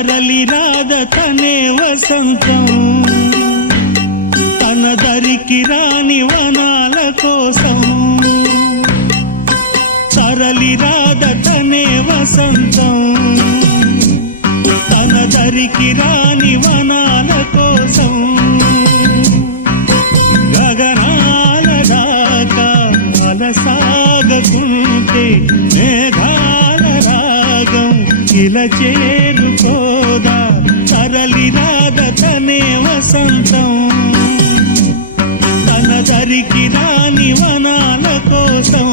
తరలి రాద తనే వసంతం తన దరికి రాని వనాల కోసం తరలి రాద తనే వసంతం తన దరికి రాని వనాల కోసం గగనాల దాకా అలసాగకుంటే మేఘాల రాగం ఇలా చేరుకోదా తరలి రాద తనే వసంతం తన దరికి రాని వనాల కోసం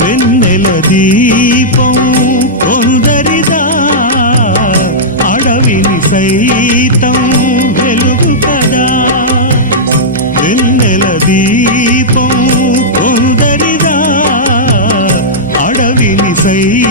వెన్నెల దీపం కొందరిదా అడవిని సైతం వెలుగు కదా వెన్నెల దీపం కొందరిదా అడవిని సైతం